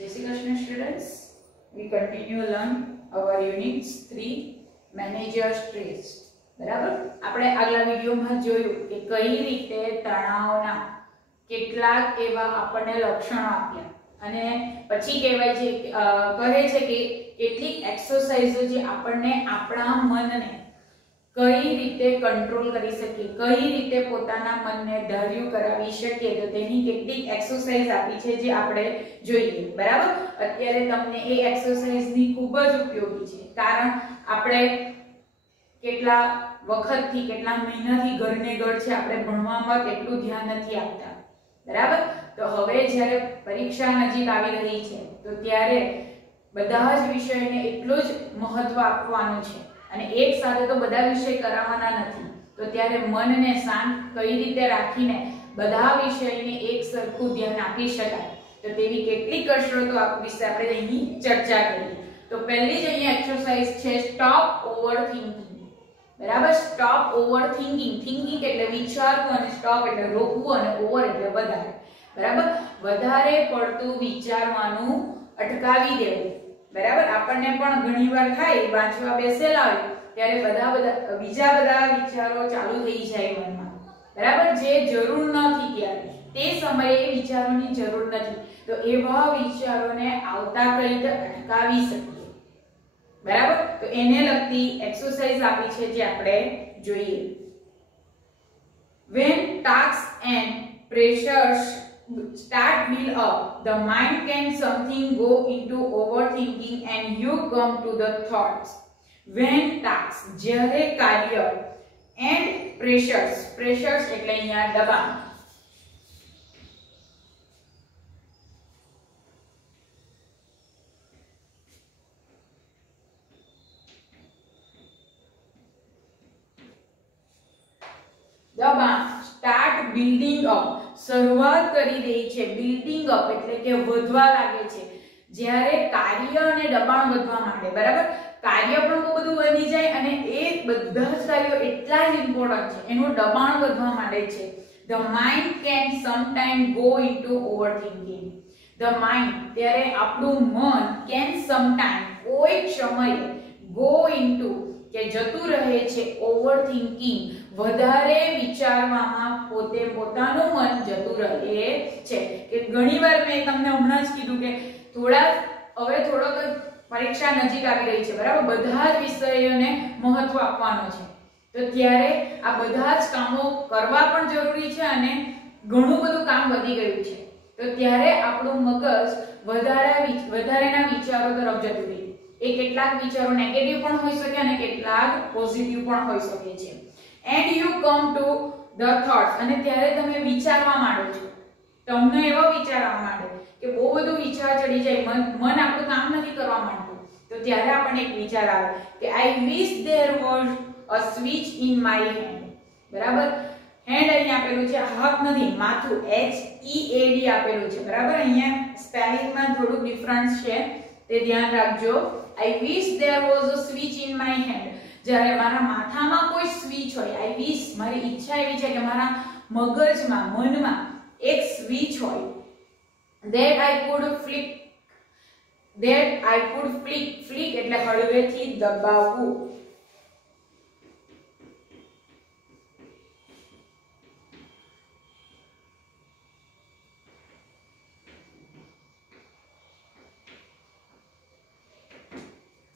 Jai Shri Krishna students. We continue learn our unit 3 manage your stress. બરાબર આપણે આગલા વિડિયોમાં જોયું કે કઈ રીતે તણાવના કેટલાક એવા આપણને લક્ષણો આપ્યા અને પછી કહેવાય છે કહે છે કે કેટલીક એક્સરસાઇઝો જે આપણને આપણા મનને કઈ રીતે કંટ્રોલ કરી શકીએ કઈ રીતે પોતાના મનને ધૈર્ય કરાવી શકીએ તો તેની કેટલીક એક્સરસાઇઝ આપી છે જે આપણે જોઈએ બરાબર અત્યારે તમને એ એક્સરસાઇઝની ખૂબ જ ઉપયોગી છે કારણ આપણે કેટલા વખતથી કેટલા મહિનાથી ઘરને ઘર છે આપણે ભણવામાં કેટલું ધ્યાન નથી આપતા બરાબર તો હવે જ્યારે પરીક્ષા નજીક આવી રહી છે તો ત્યારે બધા જ વિષયને એટલું જ મહત્વ આપવાનું છે અને એક સાથે તો બધા વિષય કરાવવાના નથી તો ત્યારે મનને શાંત કઈ રીતે રાખીને બધા વિષયને એક સરખું ધ્યાન આપી શકાય તો તેવી કેટલીક કસરતો વિશે આપણે અહીં ચર્ચા કરીએ તો પહેલી જ અહીં એક્સરસાઇઝ છે સ્ટોપ ઓવર થિંકિંગ બરાબર સ્ટોપ ઓવર થિંકિંગ થિંકિંગ એટલે વિચારવું અને સ્ટોપ એટલે રોકવું અને ઓવર એટલે વધારે બરાબર વધારે પડતું વિચારવાનું અટકાવી દેવું બરાબર આપણને પણ ઘણીવાર થાય વાંચવા બેસેલા હોય ત્યારે બીજા બધા વિચારો ચાલુ થઈ જાય મનમાં બરાબર જે જરૂર નથી ત્યારે તે સમયે વિચારોની જરૂર નથી તો એવા વિચારોને આવતા કઈ રીતે અટકાવી શકીએ બરાબર તો એને લગતી એક્સરસાઇઝ આપી છે જે આપણે જોઈએ when tasks and pressures start build up the mind can something go into overthinking and you come to the thoughts when tasks જ્યારે કાર્ય and pressures એટલે અહીંયા દબાણ દબાણ સ્ટાર્ટ બિલ્ડિંગ અપ શરૂઆત કરી દે છે બિલ્ડિંગ અપ એટલે કે વધવા લાગે છે જ્યારે કાર્ય અને દબાણ વધવા માંડે બરાબર કાર્ય પણ બહુ બધું વધી જાય અને એ બધા જ કાર્યો એટલા જ ઇમ્પોર્ટન્ટ છે એનું દબાણ વધવા માંડે છે the mind can sometimes go into overthinking the mind ત્યારે આપણું મન can sometimes કોઈ સમયે go into કે જતું રહે છે ઓવરથિંકિંગ વધારે વિચારવામાં પોતાનું મન જતું રહે છે કે ઘણીવાર મેં તમને હમણાં જ કીધું કે થોડોક પરીક્ષા નજીક આવી રહી છે બરાબર બધા જ વિષયોને મહત્વ આપવાનું છે તો ત્યારે આ બધા જ કામો કરવા પણ જરૂરી છે અને ઘણું બધું કામ વધી ગયું છે તો ત્યારે આપણું મગજ વધારેના વિચારો તરફ જતું રહે એ કેટલાક વિચારો નેગેટિવ પણ હોઈ શકે અને કેટલાક પોઝિટિવ પણ હોઈ શકે છે and you come to the thoughts અને ત્યારે તમે વિચારવા માંડો છો તમને એવો વિચારવા માંડે કે બહુ બધું વિચાર ચડી જાય મન આપણું કામ નથી કરવા માંડતું તો ત્યારે આપણને એક વિચાર આવે કે I wish there was a switch in my hand બરાબર હેન્ડ અહીં આપેલું છે હાથ નથી માથું HEAD આપેલું છે બરાબર અહીંયા સ્પેલિંગમાં થોડું ડિફરન્સ છે તે ધ્યાન રાખજો I wish there was a switch in my hand જ્યારે મારા માથામાં કોઈ સ્વિચ હોય I wish મારી ઈચ્છા એવી છે કે મારા મગજમાં મનમાં એક સ્વિચ હોય that I could flick એટલે હળવેથી દબાવવું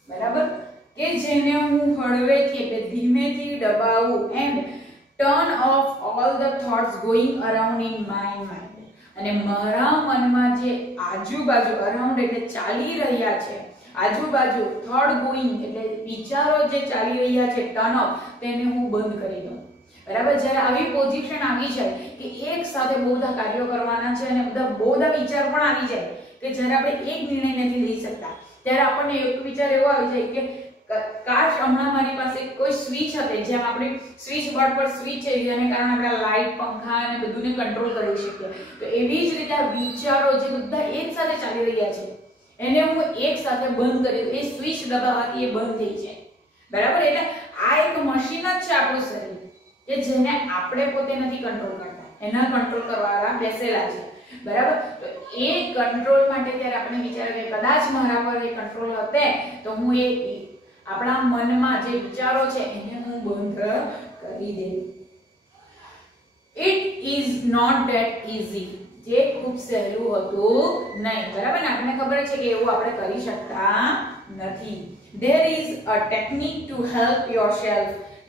બરાબર કે જેને હું હળવેથી એટલે ધીમેથી દબાવું and turn off all the thoughts going around in my mind અને મારા મનમાં જે આજુબાજુ અરાઉન્ડ એટલે ચાલી રહ્યા છે આજુબાજુ thought going એટલે વિચારો જે ચાલી રહ્યા છે turn off તેને હું બંધ કરી દઉં બરાબર જ્યારે આવી પોઝિશન આવી જાય કે એક સાથે બહુ બધા કાર્યો કરવાના છે અને બહુ બધા વિચાર પણ આવી જાય કે જ્યારે આપણે એક નિર્ણય નથી લઈ શકતા ત્યારે આપણને એક વિચાર એવો આવી જાય કે કાશ હમણાં મારી પાસે કોઈ સ્વિચ હતી જેમ આપણે સ્વિચ બોર્ડ પર સ્વિચ છે જેને કારણે આપણે લાઈટ પંખા અને બધુંને કંટ્રોલ કરી શકીએ તો એવી જ રીતે આ વિચારો જે બધા એક સાથે ચાલી રહ્યા છે એને હું એક સાથે બંધ કરી દઉં એ સ્વિચ દબાવવાથી એ બંધ થઈ જાય બરાબર એટલે આ એક મશીન જ છે આપણું શરીર કે જેને આપણે પોતે નથી કંટ્રોલ કરતા એના કંટ્રોલ કરવાવાળા બેસેલા છે બરાબર. તો એ કંટ્રોલ માટે ત્યારે આપણે વિચાર્યું કે કદાચ મારા પર એ કંટ્રોલ હતે તો હું એ આપણા મનમાં જે વિચારો છે એને હું બંધ કરી દઉં. It is not that easy. જે ખૂબ સહેલું હતું નહીં. બરાબર ને, આપણને ખબર છે કે એવું આપણે કરી શકતા નથી. There is a technique to help yourself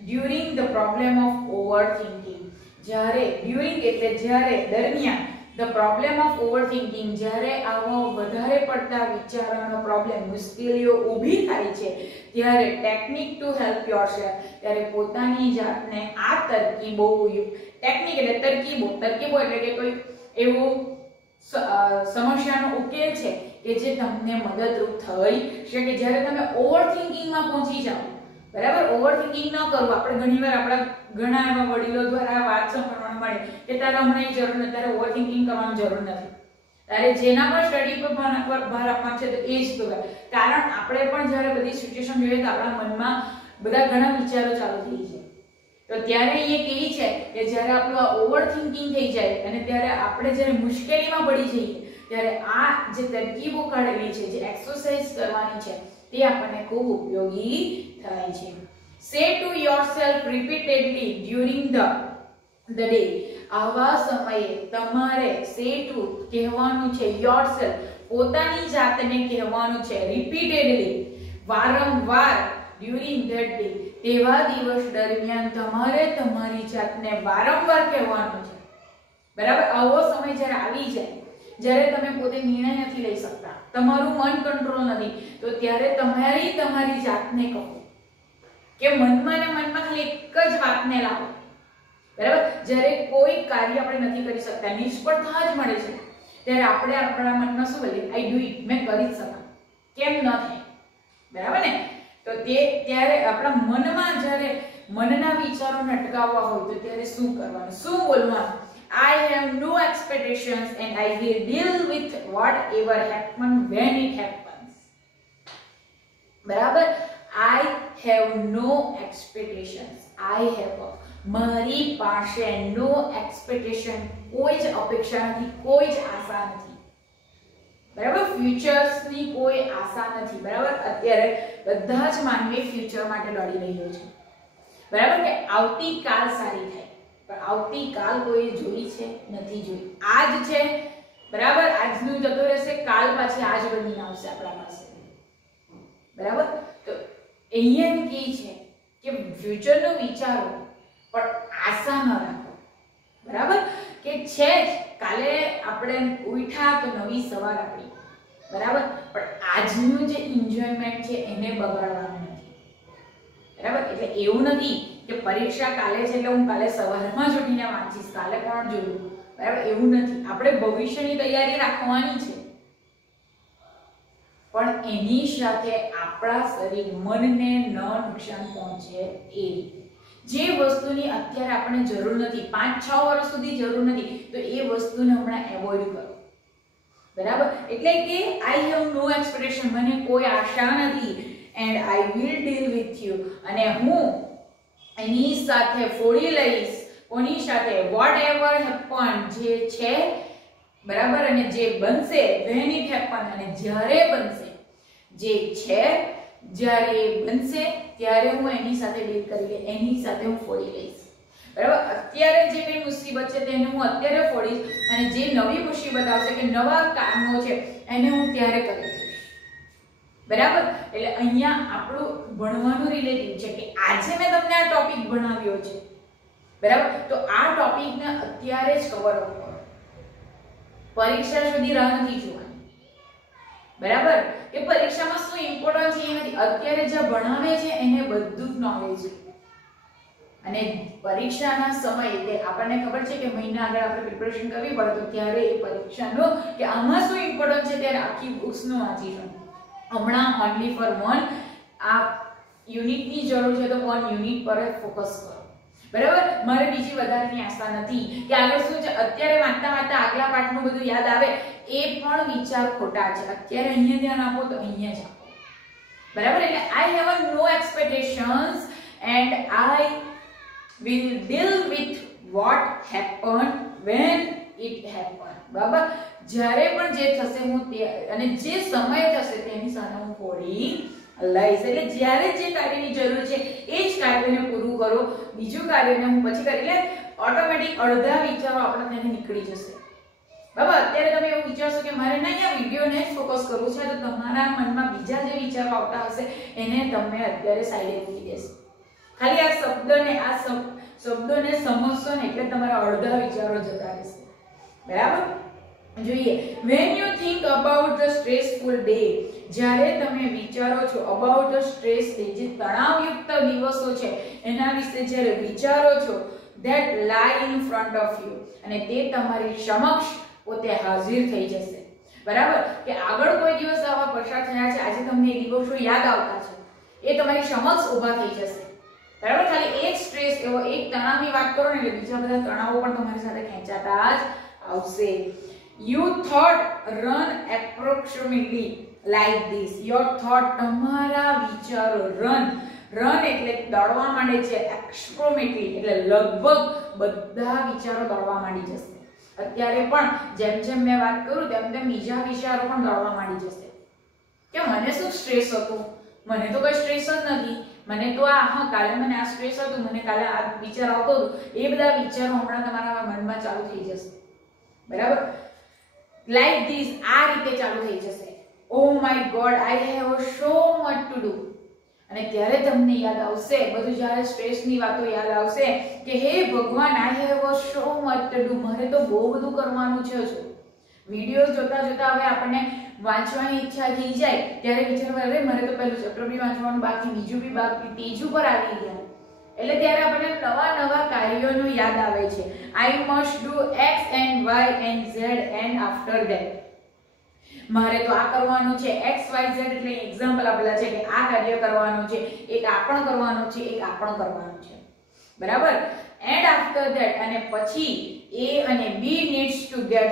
during the problem of overthinking. જ્યારે during એટલે જ્યારે દરમિયાન the problem of overthinking જ્યારે આવો વધારે પડતા વિચારોનો પ્રોબ્લેમ મુશ્કેલીઓ ઊભી થાય છે ત્યારે ટેકનિક ટુ હેલ્પ યોરસેલ્ફ ત્યારે પોતાની જાતને આ તરકીબો ટેકનિક એટલે તરકીબો એટલે કે કોઈ એવું સમસ્યાનો ઉકેલ છે કે જે તમને મદદરૂપ થઈ શકે. જ્યારે તમે ઓવરથિંકિંગમાં પહોંચી જાઓ, બરાબર, ઓવરથિંકિંગ ન કરવું. આપણે ઘણીવાર આપણા ઘણા એવા વડીલો દ્વારા વાત સાંભળવા મળે કે તારે હમણાં જરૂર નથી, તારે ઓવરથિંકિંગ કરવાની જરૂર નથી, તારે જેના પર સ્ટડી પર ભાર આપવાનો છે તો એ જ કર. કારણ આપણે પણ જ્યારે બધી સિચ્યુએશન જોઈએ તો આપણા મનમાં બધા ઘણા વિચારો ચાલુ થઈ જાય. તો ત્યારે એ કહે છે કે જ્યારે આપણું આ ઓવરથિંકિંગ થઈ જાય અને ત્યારે આપણે જ્યારે મુશ્કેલીમાં પડી જઈએ ત્યારે આ જે તરકીબો કાઢેલી છે, જે એક્સરસાઇઝ કરવાની છે તે આપણને ખૂબ ઉપયોગી થાય છે. Say to yourself repeatedly during the day. આવા સમયે તમારે say to કહેવાનું છે, yourself પોતાની જાતને કહેવાનું છે, repeatedly વારંવાર, during that day તેવા દિવસ દરમિયાન તમારે તમારી જાતને વારંવાર કહેવાનું છે. બરાબર. આવો સમય જ્યારે આવી જાય, જ્યારે તમે પોતે નિર્ણય નથી લઈ શકતા, તમારું મન કંટ્રોલ નથી, તો ત્યારે તમારી જાતને કહો કે મનમાં ને મનમાં ખાલી એક જ વાતને લાવો. બરાબર. જ્યારે કોઈ કાર્ય આપણે નથી કરી શકતા, નિષ્ફળતા જ મળે છે, ત્યારે આપણે આપણા મનમાં શું બોલીએ? I do it. મેં કરી જ શકાય. કેમ ન થાય? બરાબર ને. તો ત્યારે આપણા મનમાં જ્યારે મનના વિચારોને અટકાવવા હોય તો ત્યારે શું કરવાનું, શું બોલવાનું? I have no expectations and I will deal with whatever happens when it happens. બરાબર. I have no expectations. I have મારી પાસે no expectation, કોઈ જ અપેક્ષા નથી, કોઈ જ આશા નથી. બરાબર. ફ્યુચર્સ ની કોઈ આશા નથી. બરાબર. અત્યારે બધા જ માનવી ફ્યુચર માટે દોડી રહ્યો છે. બરાબર કે આવતીકાલ સારી થાય, પણ આવતીકાલ કોઈ જોઈ છે નથી જોઈ. આજ છે, બરાબર, આજનું જતો રહેશે, કાલ પાછી આજ બની આવશે આપણા પાસે. બરાબર. તો અહીંયા કે છે કે ફ્યુચરનું વિચારો પણ આશા ન રાખો. બરાબર કે છે જ કાલે આપણે ઉઠ્યા તો નવી સવાર આપણી. બરાબર. પણ આજનું જે એન્જોયમેન્ટ છે એને બગાડવાનું નથી. બરાબર. એટલે એવું નથી કે પરીક્ષા કાલે છે એટલે હું કાલે સવારમાં જ ઉઠીને વાંચીશ, કાલે કોણ જોયું. બરાબર. એવું નથી. આપણે ભવિષ્યની તૈયારી રાખવાની છે, પણ એની સાથે આપણા શરીર મનને ન નુકસાન પહોંચે એ રીતે. જે વસ્તુની અત્યારે આપણે જરૂર નથી, 5-6 વર્ષ સુધી જરૂર નથી, તો એ વસ્તુને હમણાં એવોઇડ કરો. બરાબર. એટલે કે આઈ હેવ નો એક્સપેક્ટેશન, મને કોઈ આશા નથી, and I will deal with you, અને હું એની સાથે ફોડી લઈશ. કોની સાથે? વોટ એવર હેપન, જે છે. બરાબર. અને જે બનશે, when it happen, અને જ્યારે બનશે, જે છે જ્યારે બનશે ત્યારે હું એની સાથે ડીલ કરી, એની સાથે હું ફોડી લઈશ. બરાબર. અત્યારે જે કઈ મુસીબત છે તેને હું અત્યારે ફોડીશ, અને જે નવી મુસીબત આવશે કે નવા કામો છે એને હું ત્યારે કરી લઈશ. બરાબર. એટલે અહીંયા આપણું ભણવાનું રિલેટિવ છે કે આજે મેં તમને આ ટોપિક ભણાવ્યો છે. બરાબર. તો આ ટોપિકને અત્યારે જ કવર અપ કરો. પરીક્ષા સુધી રાહ નથી જોવાની. બરાબર. કે પરીક્ષામાં શું ઇમ્પોર્ટન્ટ છે એ નથી, અત્યારે જે ભણાવે છે એને બધું જ નોલેજ છે. અને પરીક્ષાના સમયે તે આપણને ખબર છે કે મહિના આગળ આપણે પ્રિપરેશન કરવી પડે, તો ત્યારે એ પરીક્ષાનો કે આમાં શું ઇમ્પોર્ટન્ટ છે ત્યારે આખી બુક્સનો વાંચીશું. હમણાં ઓનલી ફોર વન આ યુનિટની જરૂર છે તો વન યુનિટ પર જ ફોકસ કરો. બરાબર. મારે બીજી વધારેની આશા નથી કે આગળ શું છે, અત્યારે વાંચતા વાંચતા આગલા પાઠનું બધું યાદ આવે, એ પણ વિચાર ખોટા છે. અત્યારે અહીંયા ધ્યાન આપો તો અહીંયા જ આપો. બરાબર. એટલે I have no expectations and I will deal with what happened when it happen. બરાબર, જ્યારે પણ જે થશે હું તે અને જે સમય થશે તેની સાથે હું ખોડી લઈશ. એટલે જ્યારે જે કાર્યની જરૂર છે એ જ કાર્યને પૂરું કરો, બીજું કાર્યને હું પછી કરી લે. ઓટોમેટિક અડધા વિચારો આપણે તેને નીકળી જશે. બરાબર, અત્યારે તમે એવું વિચારશો કે મારે નહીં આ વિડીયોને જ ફોકસ કરવું છે, તો તમારા મનમાં બીજા જે વિચારો આવતા હશે એને તમે અત્યારે સાઈડે મૂકી દેશો. ખાલી આ શબ્દોને સમજશો ને એટલે તમારા અડધા વિચારો જતા રહેશે. બરાબર, જોઈએ. when you think about the stressful day, જ્યારે તમે વિચારો છો about the stress day, જે તણાવયુક્ત દિવસો છે એના વિશે જ્યારે વિચારો છો, that lie in front of you, અને તે તમારી સમક્ષ પોતે હાજર થઈ જશે. બરાબર, કે આગળ કોઈ દિવસ આવા પસાર થયા છે, આજે તમને એ દિવસો યાદ આવતા છે, એ તમારી સમક્ષ ઊભા થઈ જશે. બરાબર, ખાલી એક સ્ટ્રેસ એવો એક તણાવની વાત કરો ને એટલે બીજા બધા તણાવો પણ તમારી સાથે ખેંચાતા જ આવશે. You thought run approximately like this. Your thought, તમારા વિચારો, run એટલે દોડવા માંડે છે, approximately એટલે લગભગ બધા વિચારો દોડવા માંડી જશે. અત્યારે પણ જેમ જેમ મેં વાત કરું તેમ તેમ બીજા વિચારો પણ દોડવા માંડી જશે કે મને શું સ્ટ્રેસ હતું, મને તો કોઈ સ્ટ્રેસ જ નથી, મને તો કાલે મને આ સ્ટ્રેસ હતું, મને કાલે આ વિચાર આવતો હતો, એ બધા વિચારો હમણાં તમારા મનમાં ચાલુ થઈ જશે. બરાબર, લાઈક ધીસ, આ રીતે ચાલુ થઈ જશે. Oh my God, I have so much to do. અને ત્યારે તમને યાદ આવશે બધું, જ્યારે સ્ટ્રેસની વાતો યાદ આવશે કે હે ભગવાન, I have so much to do, મારે તો બહુ બધું કરવાનું છે. વિડિયો જોતા જોતા હવે આપણને વાંચવાની ઈચ્છા થઈ જાય ત્યારે વિચારવા, અરે મારે તો પહેલું ચેપ્ટર બી વાંચવાનું બાકી, બીજું બી બાકી, ત્રીજું પર આવી ગયા. એટલે ત્યારે આપણને નવા કાર્યોનું યાદ આવે છે. I must do x and y and z and after that. મારે તો આ કરવાનું છે, x y z એટલે એક્ઝામ્પલ આપેલા છે કે આ કાર્ય કરવાનું છે, એક આ પણ કરવાનું છે, એક આ પણ કરવાનું છે. બરાબર, and after that, અને પછી a અને b needs to get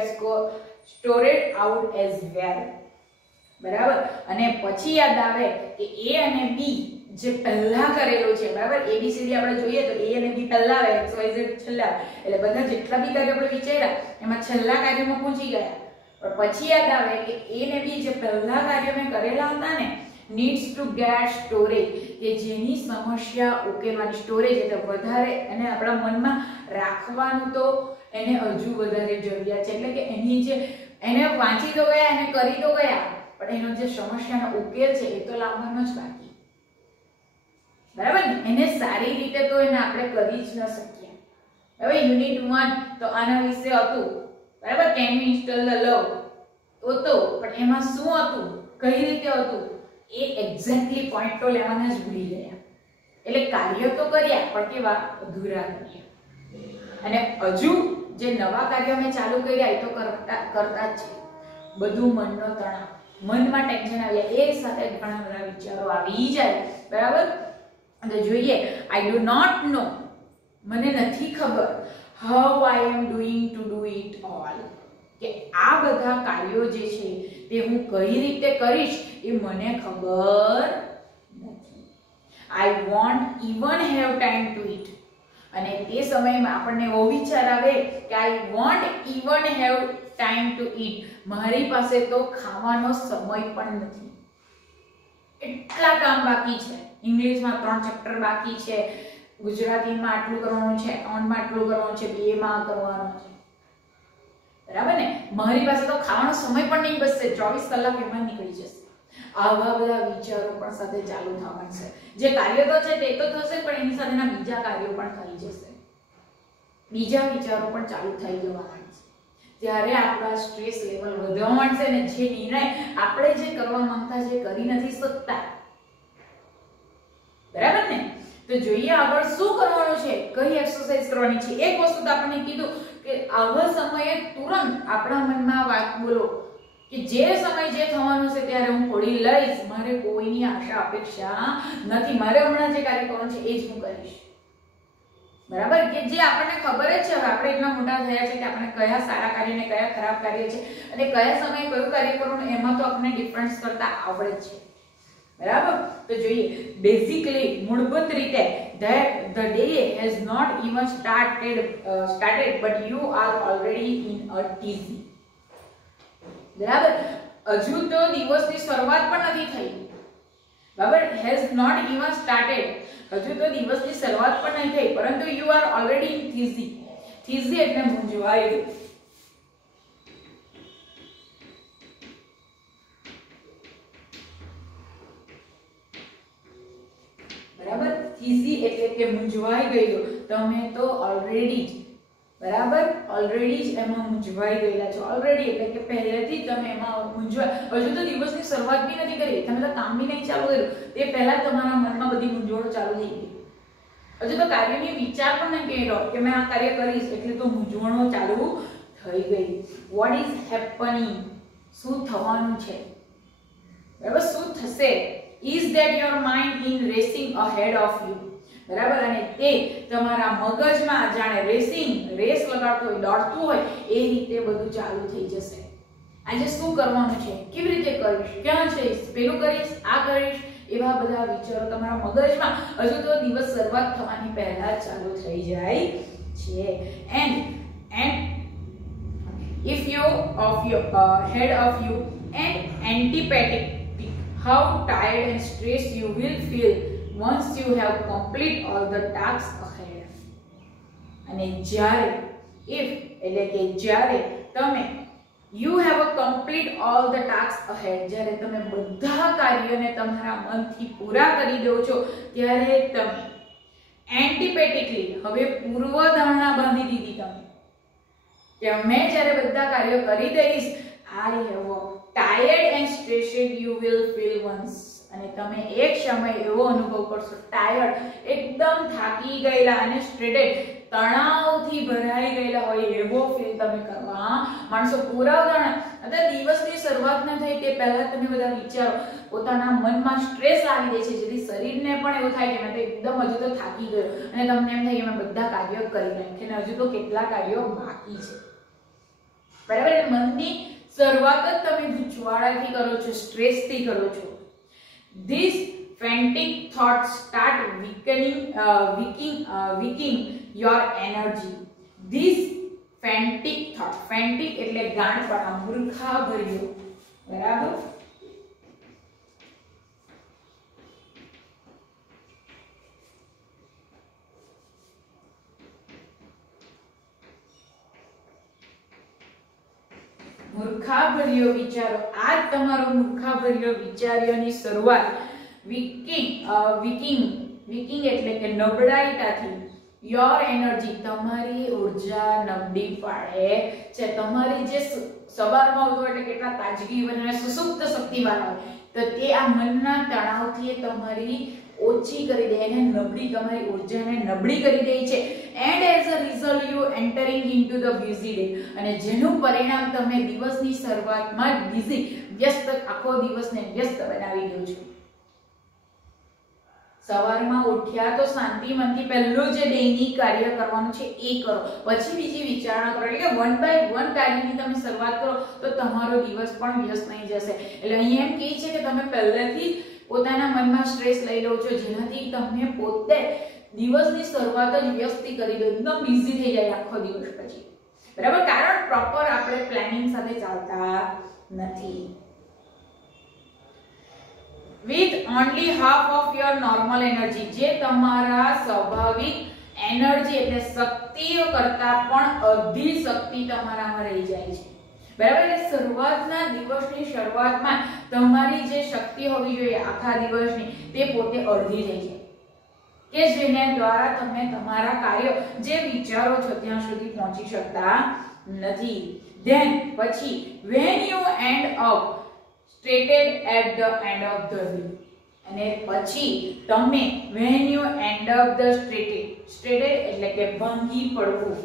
stored out as well. બરાબર, અને પછી યાદ આવે કે a અને b જે પહેલા કરેલું છે. બરાબર, abcd આપણે જોઈએ તો a અને b પહેલા આવે, x y z છેલ્લા, એટલે બધા જેટલા બી કાર્ય આપણે વિચાર્યા એમાં છેલ્લા કાર્યમાં પહોંચી ગયા. પણ પછી યાદ આવે કે a અને b જે પહેલા કાર્ય મેં કરેલા હતા ને, needs to get storage, કે જેની સમસ્યા ઉકેલવાની, સ્ટોરેજ એટલે વધારે એને આપણા મનમાં રાખવાનું, તો એને હજુ વધારે જરૂરિયાત છે. એટલે કે એની જે એને વાંચી તો ગયા, એને કરી તો ગયા, પણ એનો જે સમસ્યાનો ઉકેલ છે એ તો લાવવાનો જ બાકી. બરાબર ને, એને સારી રીતે તો એને આપણે કરી જ ન શકીએ. હવે યુનિટ 1 તો આના વિશે હતું. બરાબર, can you install the love તો પણ એમાં શું હતું, કઈ રીતે હતું, એ એક્ઝેક્ટલી પોઈન્ટ તો લેવાના જ ભૂલી ગયા. એટલે કાર્ય તો કર્યા પણ કેવા અધૂરા કર્યા. અને હજુ જે નવા કાર્ય મેં ચાલુ કર્યા એ તો કરતા જ છે. બધું મનનો તણાવ, મનમાં ટેન્શન આવ્યા, એક સાથે ઘણા બધા વિચારો આવી જાય. બરાબર, તો જોઈએ. આઈ ડુ નોટ નો, મને નથી ખબર, how I am doing to do it all, કે આ બધા કાર્યો જે છે તે હું કઈ રીતે કરીશ એ મને ખબર નથી. I want even have time to it, અને તે સમયમાં આપણને એવો વિચાર આવે કે I want even have time to it, મારી પાસે તો ખાવાનો સમય પણ નથી, એટલા કામ બાકી છે. ઇંગ્લિશમાં 3 ચેપ્ટર બાકી છે, ગુજરાતીમાં આટલું કરવાનું છે, એકાઉન્ટમાં આટલું કરવાનું છે, BA માં કરવાનું છે. બરાબર ને, મારી પાસે તો ખાવાનો સમય પણ નહીં બચશે, 24 કલાક એમાં નીકળી જશે. આવા બધા વિચારો પણ સાથે ચાલુ થવાના છે. જે કાર્ય તો છે તે તો થશે, પણ એની સાથેના બીજા કાર્યો પણ થઈ જશે, બીજા વિચારો પણ ચાલુ થઈ જવાના છે. ત્યારે આપણા સ્ટ્રેસ લેવલ વધવા માંડશે ને જે નિર્ણય આપણે જે કરવા માંગતા છે કરી નથી શકતા. બરાબર ને, તો જોઈએ આગળ શું કરવાનું છે, કઈ એક્સરસાઇઝ કરવાની છે. એક વસ્તુ તો આપણને કીધું કે આવા સમયે તુરંત આપણા મનમાં વાત બોલો કે જે સમય જે થવાનું છે ત્યારે હું ખોડી લઈશ, મારે કોઈની આશા અપેક્ષા નથી, મારે હમણાં જે કાર્ય કરવાનું છે એ જ હું કરીશ. બરાબર, કે જે આપણને ખબર જ છે, હવે આપણે એટલા મોટા થયા છે કે આપણે કયા સારા કાર્ય ને કયા ખરાબ કાર્ય છે અને કયા સમયે કયું કાર્ય કરવાનું એમાં તો આપણને ડિફરન્સ કરતા આવડે જ છે. બરાબર. તો જોઈએ બેઝિકલી મૂળભૂત રીતે that the day has not even started but you are already in a dizzy. બરાબર. હજુ તો દિવસની શરૂઆત પણ નથી થઈ. બરાબર. has not even started, હજુ તો દિવસની શરૂઆત પણ નહીં થઈ પરંતુ you are already in dizzy. dizzy એટલે મૂંઝવાઈ ગયું. બરાબર. dizzy એટલે કે મૂંઝવાઈ ગયેલો. તમે તો ઓલરેડી જ બરાબર ઓલરેડી જ એમાં મૂંઝવાઈ ગયેલા છો. ઓલરેડી એટલે કે પહેલેથી જ તમે એમાં હજુ તો દિવસની શરૂઆત બી નથી કરી, તમે તો કામ બી નહીં ચાલુ કર્યું, તે પહેલા તમારા મનમાં બધી મૂંઝવણો ચાલુ થઈ ગઈ. હજુ તો કાર્યની વિચાર પણ નહીં કર્યો કે મેં આ કાર્ય કરીશ, એટલે તો મૂંઝવણો ચાલુ થઈ ગઈ. વોટ ઇઝ હેપનિંગ, શું થવાનું છે, બરાબર શું થશે. Is that your mind in racing ahead of you, બરાબર. અને તે તમારા મગજમાં જાણે રેસ લગાડતો હોય, દોડતું હોય એ રીતે બધું ચાલુ થઈ જશે. આજે શું કરવાનું છે, કેવી રીતે કરીશ, ક્યાં જઈશ, પેલું કરીશ, આ કરીશ, એવા બધા વિચારો તમારા મગજમાં હજુ તો દિવસ શરૂઆત થવાની પહેલા જ ચાલુ થઈ જાય છે. And if you of your head of you and anticipating how tired and stressed you will feel once you have complete all the tasks ahead. અને જ્યારે if એટલે કે જ્યારે તમે you have a complete all the tasks ahead, જ્યારે તમે બધા કાર્યોને તમારા મનથી પૂરા કરી દો છો ત્યારે તમે anticipatingly હવે પૂર્વધારણા બાંધી દીધી તમે કે મેં જ્યારે બધા કાર્યો કરી દઈશ, I have a tired and stressed you will feel once. અને તમે એક સમય એવો અનુભવ કરશો, ટાયર્ડ એકદમ થાકી ગયેલા અને સ્ટ્રેટેડ તણાવથી ભરાઈ ગયેલા હોય એવો ફીલ તમે કરવા માણસો. પૂર્વધારણા એટલે દિવસની શરૂઆત ન થઈ તે પહેલા તમે બધા વિચારો પોતાના મનમાં સ્ટ્રેસ લાવી દે છે, જેથી શરીરને પણ એવું થાય કે મેં તો એકદમ હજુ તો થાકી ગયો અને તમને એમ થાય કે મેં બધા કાર્યો કરી નાખ્યા અને હજુ તો કેટલા કાર્યો બાકી છે. બરાબર. એટલે મનની શરૂઆત જ તમે ગૂંચવાડાથી કરો છો, સ્ટ્રેસથી કરો છો. These frantic thoughts start weakening your energy. These frantic thoughts, frantic એટલે ગાંડપણા, મૂર્ખા ભર્યો, બરાબર. મૂર્ખાભર્યો વિચારો, આ તમારો મૂર્ખાભર્યો વિચારોની શરૂઆત વીકિંગ એટલે કે નબળાઈતાથી યોર એનર્જી તમારી ઉર્જા નબળી પાડે છે. તમારી જે સવારમાં ઉઠો એટલે કેટલા તાજગી અને સુસુપ્ત શક્તિવાન હોય, તો તે આ મનના તણાવથી તમારી ઓછી કરી દે, એને નબળી, તમારી ઉર્જાને નબળી કરી દે છે. And as a result you entering into the busy day, અને જેનું પરિણામ તમે દિવસની શરૂઆતમાં જ વ્યસ્ત આખો દિવસને વ્યસ્ત બનાવી દો છો. સવારમાં ઉઠ્યા તો શાંતિ મનથી પહેલું જે દૈનિક કાર્ય કરવાનું છે એ કરો, પછી બીજી વિચારણા કરો. એટલે વન બાય વન કાર્યની તમે શરૂઆત કરો તો તમારો દિવસ પણ વ્યસ્ત નહીં જશે. એટલે અહીંયા એમ કહે છે કે તમે પહેલેથી પોતાના મનમાં સ્ટ્રેસ લઈ લો છો, જેનાથી તમે પોતે દિવસની શરૂઆત જ વ્યસ્તી કરી દો, એકદમ બિઝી થઈ જાય આખો દિવસ પછી. બરાબર. કારણ પ્રોપર આપણે પ્લાનિંગ સાથે ચાલતા નથી. with only half of your normal energy, જે તમારા સ્વાભાવિક એનર્જી એટલે શક્તિઓ કરતા પણ અડધી શક્તિ તમારામાં રહી જાય છે. બરાબર. એટલે શરૂઆતના દિવસની શરૂઆતમાં તમારી જે શક્તિ હોવી જોઈએ આખા દિવસની, તે પોતે અડધી થઈ જાય કે જેને દ્વારા તમે તમારા કાર્યો જે વિચારો છો ત્યાં સુધી પહોંચી શકતા નથી. ધેન પછી when you end up stated at the end of the day, અને પછી તમે when you end up the stated એટલે કે ભાંગી પડવું,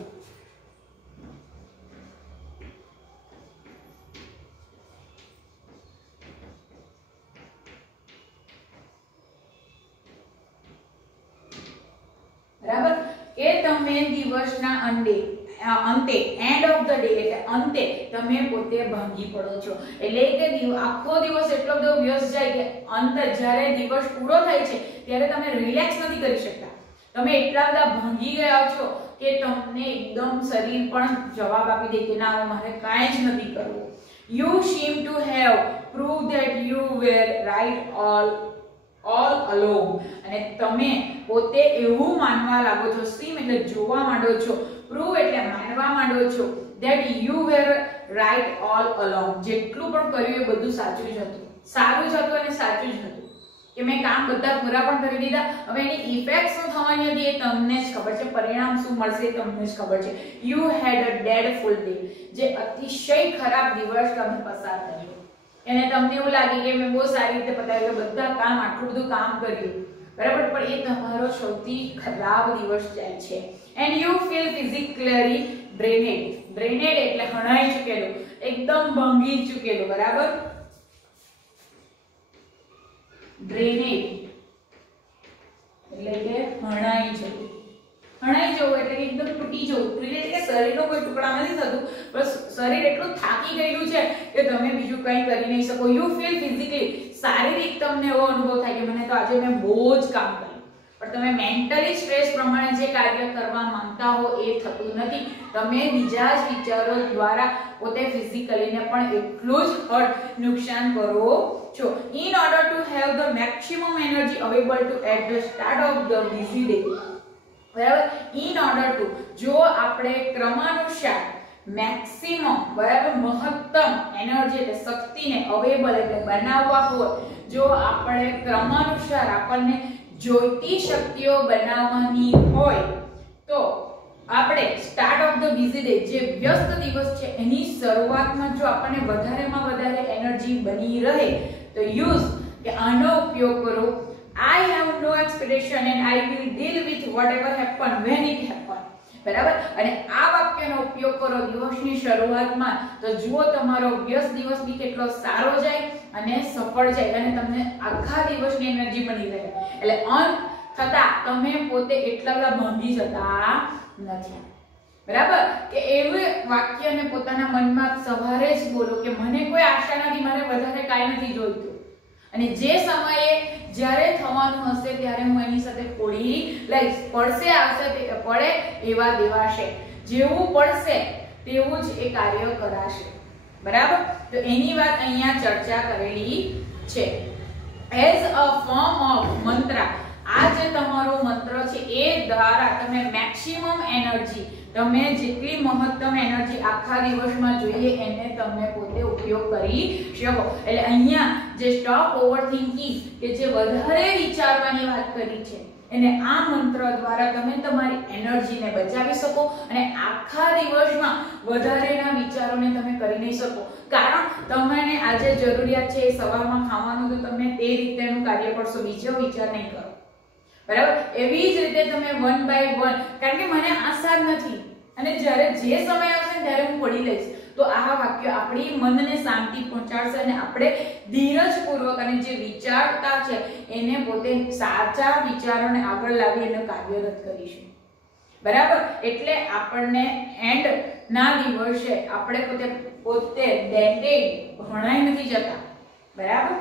બરાબર. કે તમે દિવસના અંતે અંતે એન્ડ ઓફ ધ ડે એટલે અંતે તમે પોતે ભાંગી પડો છો, એટલે કે આખો દિવસ એટલો બધો વ્યસ્ત જાય કે અંત જ્યારે દિવસ પૂરો થાય છે ત્યારે તમે રિલેક્સ નથી કરી શકતા, તમે એટલા બધા ભાંગી ગયા છો કે તમને એકદમ શરીર પણ જવાબ આપી દે કે ના મારે કાંઈ જ નથી કરવું. You seem to have proved that you were right all along. અને તમે પોતે એવું માનવા લાગો છો, seem એટલે જોવા માંડો છો, prove એટલે માનવા માંડો છો that you were right all along. જેટલું પણ કર્યું એ બધું સાચું જ હતું, સારું જ હતું અને સાચું જ હતું, કે મેં કામ બધા પૂરા પણ કરી દીધા. હવે એની ઇફેક્ટ શું થવાની હતી એ તમને જ ખબર છે, પરિણામ શું મળશે એ તમને જ ખબર છે. You had a dreadful day. જે અતિશય ખરાબ દિવસ તમે પસાર કર્યો, એને તમને એવું લાગે કે મેં બહુ સારી રીતે પતાવ્યું, બધા કામ આટલું બધું કામ કર્યું, બરાબર, પણ એ તમારો સૌથી ખરાબ દિવસ જાય છે. And you feel physically drained. Drained એટલે હણાઈ ચૂકેલું, એકદમ ભાંગી ચૂકેલું, બરાબર. ડ્રેનેજ એટલે કે હણાઈ જવું, હણાઈ જવું એટલે એકદમ તૂટી જવું, એટલે કે શરીરનો કોઈ ટુકડા નથી થતું, બસ શરીર એટલું થાકી ગયેલું છે કે તમે બીજું કંઈ કરી નહીં શકો. યુ ફીલ ફિઝિકલી, શારીરિક તમને એવો અનુભવ થાય કે મને તો આજે મેં બહુ જ કામ કર્યું, પણ તમે મેન્ટલી સ્ટ્રેસ પ્રમાણે જે કાર્ય કરવા માંગતા હો એ થતું નથી. તમે બીજા જ વિચારો દ્વારા પોતે ફિઝિકલીને પણ એટલું જ હર્ટ નુકસાન કરો છો. In order to have the maximum energy available to at the start of the busy day, બરાબર, in order to, જો આપણે ક્રમાનુસાર મેક્સિમમ, બરાબર, મહત્તમ એનર્જી એટલે શક્તિને અવેલેબલ એટલે બનાવવા હોય, જો આપણે ક્રમાનુસાર આપણને જોઈતી શક્તિઓ બનાવવાની હોય તો આપણે start of the busy day, જે વ્યસ્ત દિવસ છે એની શરૂઆતમાં જો આપણને વધારેમાં વધારે એનર્જી બની રહે તો યુઝ કે આનો ઉપયોગ કરો. I have no expectation and I will deal with whatever happen when it happen. બરાબર, અને આ વાક્યનો ઉપયોગ કરો દિવસની શરૂઆતમાં, તો જુઓ તમારો વ્યસ્ત દિવસ બી કેટલો સારો જાય અને સફળ જાય અને તમને આખા દિવસની એનર્જી બની રહે, એટલે અંત થતા તમે પોતે એટલા બધા ભાંગી જતા નથી. બરાબર, કે એવું વાક્યને પોતાના મનમાં સવારે જ બોલો કે મને કોઈ આશા નથી, મારે વધારે કાંઈ નથી જોઈતું, અને જે સમયે જ્યારે થવાનું હશે ત્યારે હું એની સાથે ખોડી લઈશ, પડશે આવશે પડે એવા દેવાશે, જેવું પડશે તેવું જ એ કાર્ય કરાશે. બરાબર, તો એની વાત અહીંયા ચર્ચા કરેલી છે. એઝ અ ફોર્મ ઓફ મંત્ર, આ જે તમારો મંત્ર છે એ દ્વારા તમે મેક્સિમમ એનર્જી, તમે જેટલી મહત્તમ એનર્જી આખા દિવસમાં જોઈએ એને તમે પોતે ઉપયોગ કરી શકો. એટલે અહીંયા જે સ્ટોપ ઓવરથિંકિંગ કે જે વધારે વિચારવાની વાત કરી છે એને આ મંત્ર દ્વારા તમે તમારી એનર્જીને બચાવી શકો અને આખા દિવસમાં વધારેના વિચારોને તમે કરી નહીં શકો. કારણ તમને આજે જરૂરિયાત છે સવારમાં ખાવાનું, તો તમે તે રીતેનું કાર્ય કરશો, બીજો વિચાર નહીં કરો. બરાબર, એવી જ રીતે તમે વન બાય વન, કારણ કે મને આશા નથી અને જ્યારે જે સમય આવશે ને ત્યારે હું પડી લઈશ, તો આ વાક્ય આપણી મનને શાંતિ પહોંચાડશે અને આપણે ધીરજપૂર્વક અને જે વિચારતા છે એને પોતે સાચા વિચારોને આગળ લાવી એને કાર્યરત કરીશું. બરાબર, એટલે આપણને એન્ડ ના દિવસે આપણે પોતે ભણાઈ નથી જતા. બરાબર,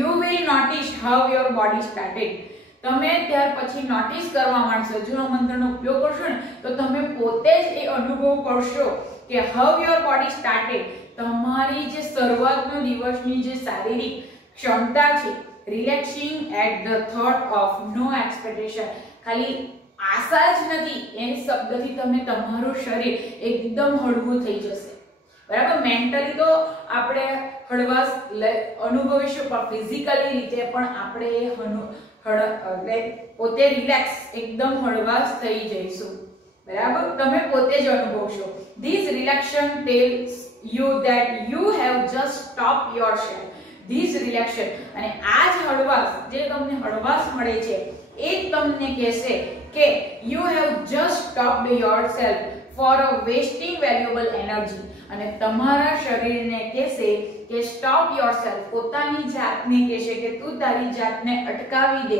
you will notice how your body started. તમે ત્યાર પછી નોટિસ કરવા માંડશો, જો આ મંત્રનો ઉપયોગ કરશો ને તો તમે પોતે જ એ અનુભવ કરશો કે હાઉ યોર બોડી સ્ટાર્ટેડ, તમારી જે શરૂઆતનો દિવસની જે શારીરિક ક્ષમતા છે, relaxing at the thought of no expectation, ખાલી આશા જ નથી એ શબ્દથી તમે તમારું શરીર એકદમ હળવું થઈ જશે. બરાબર, મેન્ટલી તો આપણે હળવાશ અનુભવીશું પણ ફિઝિકલી રીતે પણ આપણે પોતે રિલેક્સ એકદમ હળવાશ થઈ જઈશું. બરાબર, તમે પોતે જ અનુભવશો. This relaxation tells you that you have just stopped yourself. This relaxation, અને આ જ હળવાશ, જે તમને હળવાશ મળે છે એ તમને કહેશે કે you have just stopped yourself for a wasting valuable energy. અને તમારા શરીરને કહેશે કે સ્ટોપ યોરસેલ્ફ, પોતાની જાતને કહેશે કે તું તારી જાતને અટકાવી દે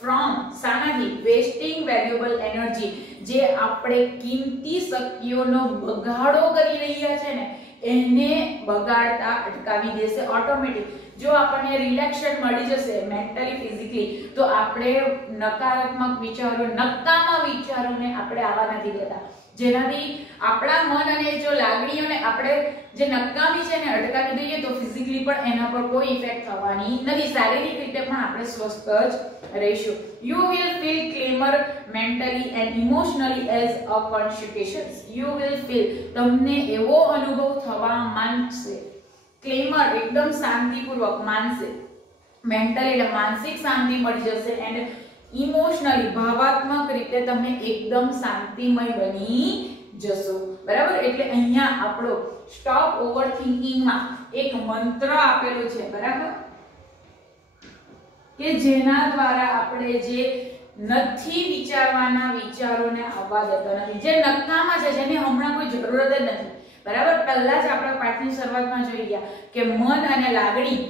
ફ્રોમ સાનાથી વેસ્ટિંગ વેલ્યુએબલ એનર્જી, જે આપણે કિંમતી શક્તિઓનો બગાડો કરી રહ્યા છે ને એને બગાડતા અટકાવી દેશે ઓટોમેટિક. જો આપણને રિલેક્શન મળી જશે મેન્ટલી ફિઝિકલી, તો આપણે નકારાત્મક વિચારો, નકામા વિચારોને આપણે આવવા નથી દેતા, જેનાથી આપણા મન અને જો લાગણીઓને આપણે જે નકામી છે ને અટકાવી દઈએ તો ફિઝિકલી પણ એના પર કોઈ ઇફેક્ટ થવાની નથી, શારીરિક રીતે પણ આપણે સ્વસ્થ જ રહીશું. You will feel calmer mentally and emotionally as a consequence. You will feel, તમને એવો અનુભવ થવા માંડશે, ક્લેમર એકદમ શાંતિપૂર્વક માનશે, મેન્ટલી એટલે માનસિક શાંતિ મળી જશે, એન્ડ ઇમોશનલી ભાવાત્મક રીતે તમે એકદમ શાંતિમય બની જશો. બરાબર, એટલે અહીંયા આપણો સ્ટોપ ઓવરથિંકિંગ માં એક મંત્ર આપેલો છે, બરાબર, કે જેના દ્વારા આપણે જે નથી વિચારવાના વિચારોને આવવા દેતા નથી, જે નકામા છે, જેની હમણાં કોઈ જરૂરત જ નથી. બરાબર, પહેલા જ આપણા પાઠની શરૂઆતમાં જોઈ ગયા કે મન અને લાગણી,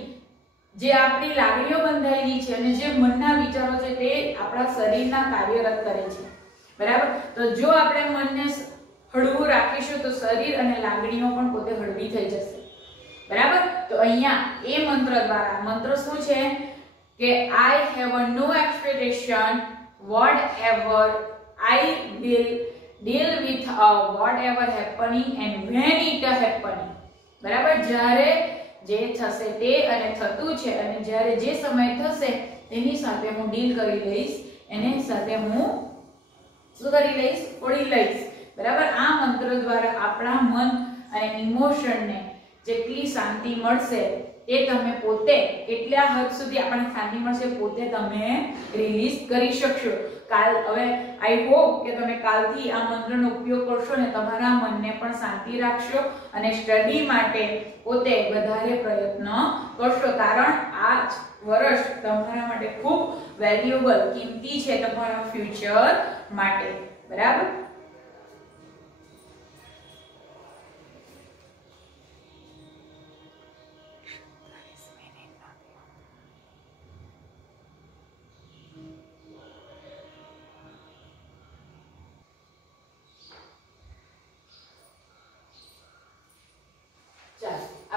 જે આપણી લાગણીઓ બંધાયેલી છે અને જે મનના વિચારો છે તે આપણા શરીરના કાર્યરત કરે છે. બરાબર, તો જો આપણે મનને હળવું રાખીશું તો શરીર અને લાગણીઓ પણ પોતે હળવી થઈ જશે. બરાબર, તો અહીંયા એ મંત્ર દ્વારા, મંત્ર શું છે કે I have no expectation whatever, I will deal with whatever happening and when it happening. બરાબર, જ્યારે જે થશે તે અને થતું છે અને જ્યારે જે સમય થશે તેની સાથે હું ડીલ કરી લઈશ, એની સાથે હું શું કરી લઈશ, ઓળી લઈશ. બરાબર, આ મંત્ર દ્વારા આપણા મન અને ઇમોશનને જેટલી શાંતિ મળશે એ તમે પોતે કેટલા હદ સુધી આપણને શાંતિ મળશે પોતે તમે રિલીઝ કરી શકશો. હવે આઈ હોપ કે તમે કાલથી આ મંત્રનો ઉપયોગ કરશો ને તમારા મનને પણ શાંતિ રાખશો અને સ્ટડી માટે પોતે વધારે પ્રયત્ન કરશો, કારણ આ વર્ષ તમારા માટે ખૂબ વેલ્યુએબલ, કિંમતી છે તમારા ફ્યુચર માટે. બરાબર,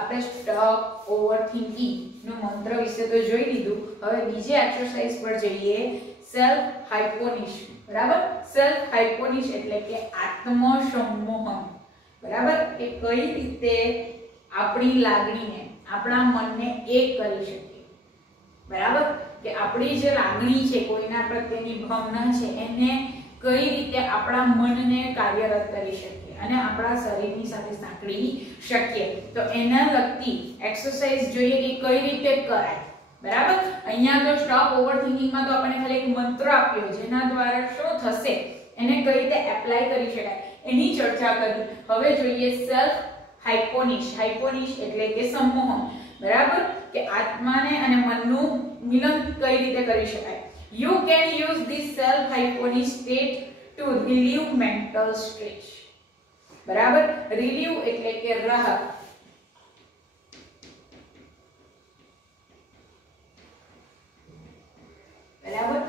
આપણે સ્ટોપ ઓવરથિંકિંગ નો મંત્ર વિશે તો જોઈ લીધું. હવે બીજી એક્સરસાઇઝ પર જઈએ, સેલ્ફ હાઇપોનિશ. બરાબર, સેલ્ફ હાઇપોનિશ એટલે કે આત્મસંમોહન. બરાબર, કે કઈ રીતે આપણી લાગણીને, આપણા મનને એક કરી શકીએ. બરાબર, કે આપણી જે લાગણી છે, કોઈના પ્રત્યેની ભાવના છે, એને કઈ રીતે આપણા મનને કાર્યરત કરી શકીએ અને આપણા શરીરની સાથે સાંકળી શકીએ. તો એના લગતી એક્સરસાઇઝ જોઈએ કે કઈ રીતે કરાય. બરાબર, અહીંયા તો સ્ટોપ ઓવરથિંકિંગમાં તો આપણે ખાલી એક મંત્ર આપ્યો, જેના દ્વારા શું થશે એને કઈ રીતે એપ્લાય કરી શકાય એની ચર્ચા કરી. હવે જોઈએ સેલ્ફ હાઇપોનિશ. હાઇપોનિશ એટલે કે સંમોહન. બરાબર, કે આત્માને અને મનનું મિલન કઈ રીતે કરી શકાય. You can use this self hypnotic state to relieve mental stress. બરાબર, relieve એટલે કે રાહત. બરાબર,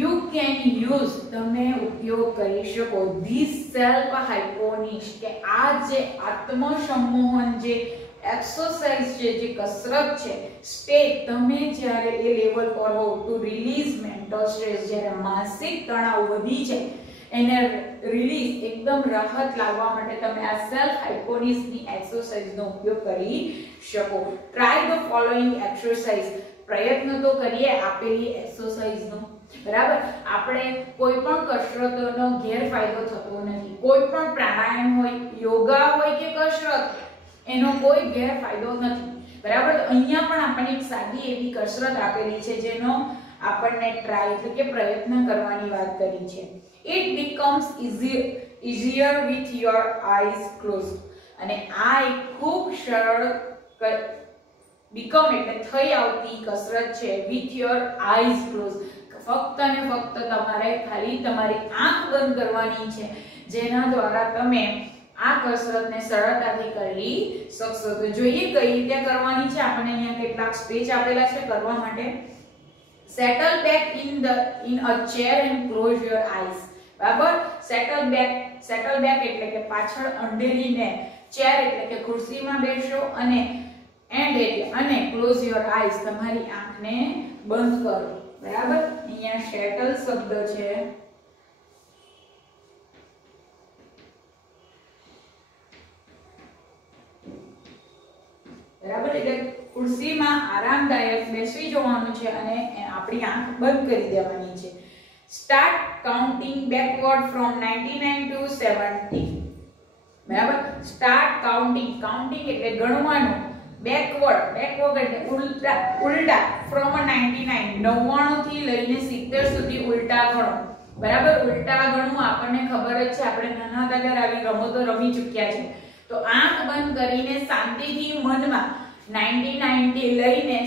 you can use, તમે ઉપયોગ કરી શકો this self hypnotic, કે આ જે આત્મસંમોહન જે એક્સરસાઇઝ છે, જે કસરત છે, સ્ટેટ તમે જ્યારે એ લેવલ પર હો ટુ રિલીઝ મેન્ટલ સ્ટ્રેસ, જ્યારે માનસિક તણાવ વધી છે એને રિલીઝ, એકદમ રાહત લાવવા માટે તમે આ સેલ્ફ હાઇપોનિશની એક્સરસાઇઝનો ઉપયોગ કરી શકો. Try the following exercise. પ્રયત્ન તો કરીએ આપેલી એક્સરસાઇઝનો. બરાબર, આપણે કોઈ પણ કસરતનો ગેરફાયદો થતો નથી. કોઈ પણ પ્રાણાયામ હોય, યોગા હોય કે કસરત, એનો કોઈ ગેરફાયદો નથી. બરાબર, તો અહીંયા પણ આપણને એક સાદી એવી કસરત આપેલી છે જેનો આપણને ટ્રાય એટલે કે પ્રયત્ન કરવાની વાત કરી છે. It becomes easier with your eyes closed. અને આ એક ખૂબ સરળ become એટલે થઈ આવતી કસરત છે with your eyes closed. ફક્ત અને ફક્ત તમારે ખાલી તમારી આંખ બંધ કરવાની છે, જેના દ્વારા તમે આ કસરતને સરળતાથી કરી શકશો. તો જોઈએ કઈ રીતે કરવાની છે. આપણે અહીંયા કેટલાક સ્ટેજ આપેલા છે કરવા માટે. settle back in a chair and close your eyes. બરાબર, settle back એટલે કે પાછળ અંડેરીને, chair એટલે કે ખુરશીમાં બેસો, અને close your eyes તમારી આંખને બંધ કરો. બરાબર, અહીંયા settle શબ્દ છે. બરાબર, એટલે ખુરશીમાં આરામદાયક બેસી જવાનું છે અને આપણી આંખ બંધ કરી દેવાની છે. Start counting backward from 99 to 70. બરાબર, સ્ટાર્ટ કાઉન્ટિંગ એટલે ગણવાનું, બેકવર્ડ એટલે ઉલટા ફ્રોમ 99 થી લઈને 70 સુધી ઉલટા ગણો. બરાબર, ઉલટા ગણવું આપણને ખબર જ છે, આપણે નાના હતા ત્યારે આવી રમતો રમી ચૂક્યા છે. તો આંખ બંધ કરીને શાંતિથી મનમાં 99 થી લઈને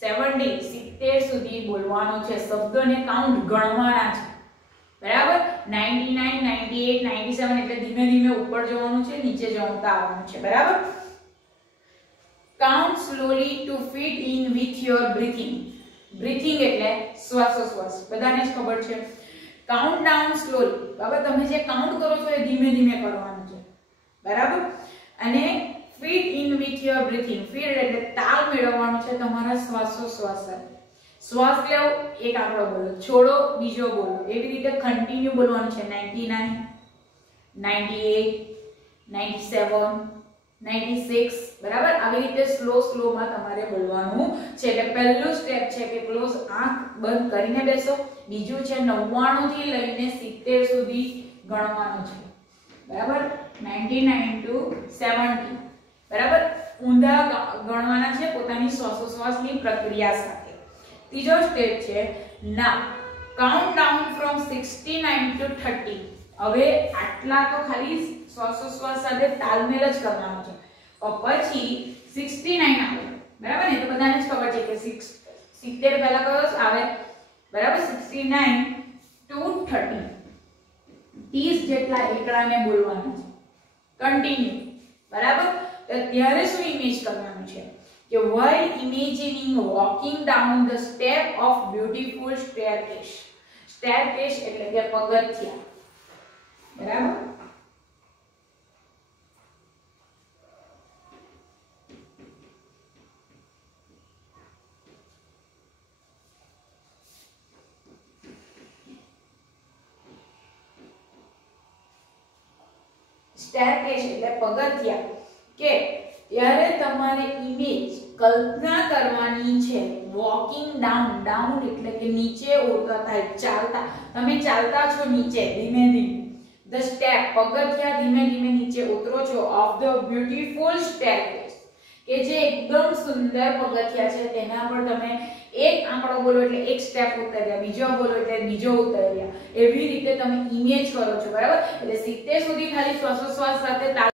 70 સુધી બોલવાનું છે. શબ્દોને કાઉન્ટ ગણવાના છે. બરાબર, 99 98 97 એટલે ધીમે ધીમે ઉપર જવાનું છે, નીચે જતા આવવાનું છે. બરાબર, count slowly to fit in with your breathing. Breathing એટલે શ્વાસોશ્વાસ, બધાને જ ખબર છે. Count down slowly. બરાબર, તમે જે કાઉન્ટ કરો છો એ ધીમે ધીમે કરવાનું છે. બરાબર, અને fit in with your breathing. Fit એટલે તાલ મેળવવાનો છે તમારા શ્વાસોશ્વાસ સાથે. શ્વાસ લેવો, એક આંકડો બોલો, છોડો, બીજો બોલો, એવી રીતે કન્ટિન્યુ બોલવાનું છે. 99 98 97 96. બરાબર, આવી રીતે સ્લોમાં તમારે બોલવાનું છે. એટલે પહેલું સ્ટેપ છે કે ક્લોઝ, આંખ બંધ કરીને બેસો. બીજું છે 99 થી લઈને 70 સુધી ગણવાનું છે. બરાબર, 99 ટુ 70. બરાબર, ઊંધા ગણવાના છે પોતાની શ્વાસોશ્વાસની પ્રક્રિયા સાથે. ત્રીજો સ્ટેપ છે નાઉ કાઉન્ટ ડાઉન ફ્રોમ 69 ટુ 30. હવે આટલા તો ખાલી શ્વાસોશ્વાસ સાથે તાલમેલ જ કરવાનો છે. પછી 69 આવે. બરાબર ને, તો બધાને જ ખબર છે કે 70 પહેલા કયો આવે. બરાબર, 69 ટુ 30. 30 જેટલા એકડાને બોલવાના છે. કન્ટિન્યુ. બરાબર, તો ત્યારે શું ઇમેજ કરવાનું છે કે while imagining walking down the step of beautiful staircase. staircase એટલે કે પગથિયા. બરાબર, સ્ટેરકેસ એટલે પગથિયા. કે ત્યારે તમારે ઇમેજ કલ્પના કરવાની છે વોકિંગ ડાઉન એટલે કે નીચે ઉતરતા, ચાલતા. તમે ચાલતા છો નીચે ધીમે ધીમે. ધ સ્ટેપ પગથિયા ધીમે ધીમે નીચે ઉતરો છો. ઓફ ધ બ્યુટીફુલ સ્ટેરકેસ કે જે એકદમ સુંદર પગથિયા છે તેના પર તમે એક આંકડો બોલો એટલે એક સ્ટેપ ઉતર્યા, બીજો બોલો એટલે બીજો ઉતર્યા. એવી રીતે તમે ઇમેજ કરો છો. બરાબર, એટલે 70 સુધી ખાલી શ્વાસોશ્વાસ સાથે